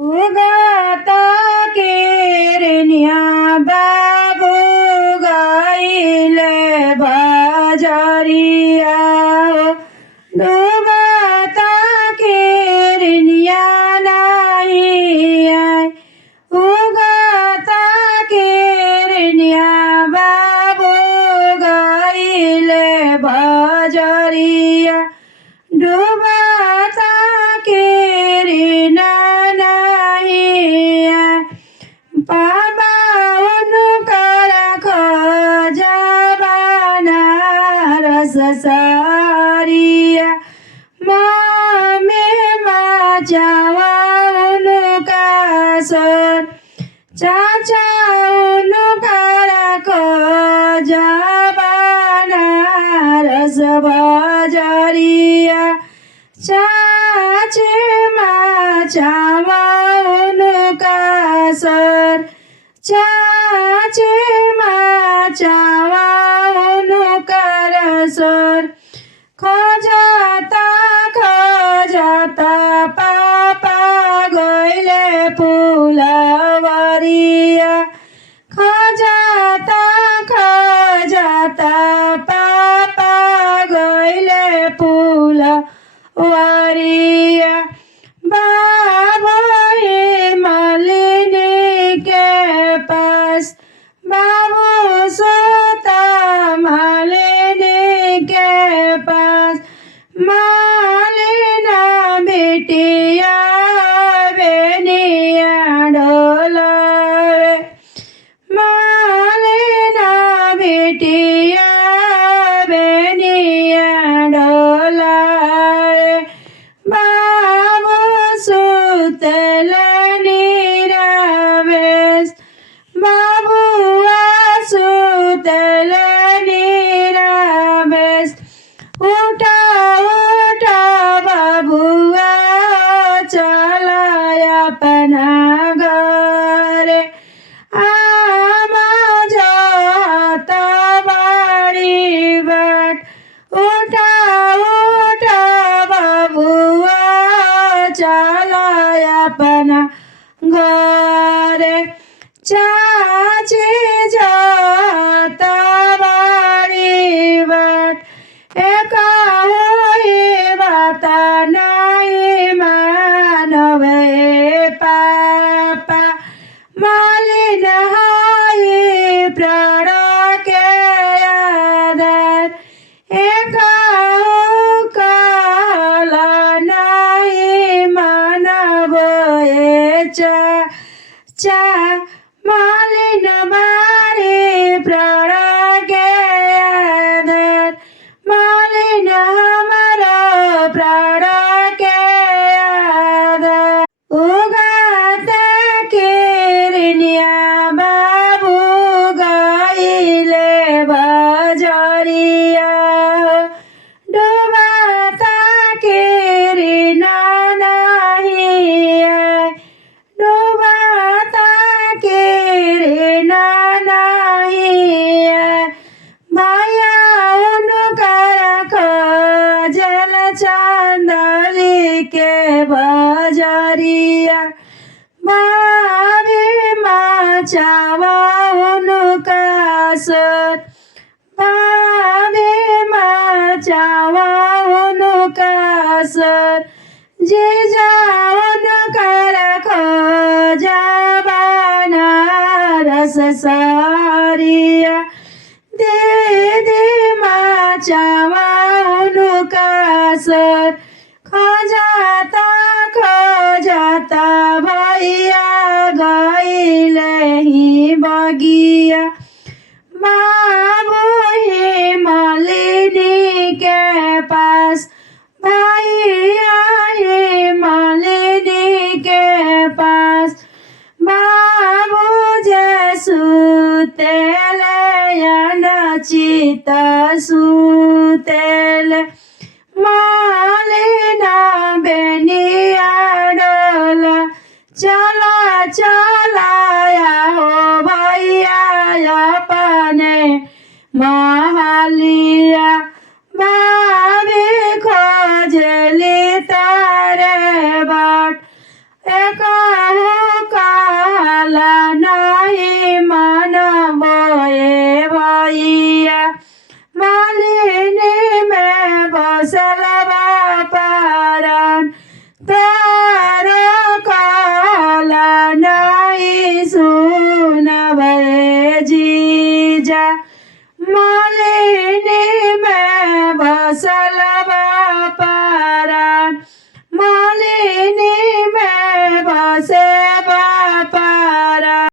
उगाता केरनिया बाबू गईले बजरिया डूबाता केरनिया नहीं आए उगाता केरनिया बाबू गईले बजरिया डूबाता केरना बाबा उनकर खोजबाना रस सारिया मामे बचावा उनका सर चाचा उनकर खोजबाना रस बजरिया चाचे माचावा उनका सर चाचे माचावा उनकर सर खोजता पापा गईले फुलवरिया खोजता पापा गईले फुलवरिया बाबा मालिनी के पास बाबू सोता मालिनी के पास मालिना बेटिया बेनिया डोलावे मालिना बेटिया बेनिया डोलावे बाबू सुतल नीरवेश बाबुआ सुतल नीरवेश उठा उठा बाबुआ चला अपना घर आमा जाता बाड़ी बाट उठा उठा बाबुआ चला अपना घर चाचे जाता बाड़ी बाट एका होई बाता नहीं मानवे पापा मालिन हाई प्राण के आदर एका काला नहीं मानवे चा मालिन बारे प्राण के आदर मालिन हमारा प्राण के आदर उगाता केरनिया बाबू गईले बजरिया डूबाता केरना नहीं डूबाता केरना नहीं माया उनकर खोजल चांदली के बजरिया बाबे माचावा उनका सर बाबे माचावा उनका सर जे जावन कर खोजबाना रस सारिया दे दे माचावा उनका सर खोजता भैया गईले ही बगिया बाबू ही मालिनी के पास भैया ही मालिनी के पास बाबू सुतेल चित सुतेल मालिना बेनिया डोला चला चला हो भैया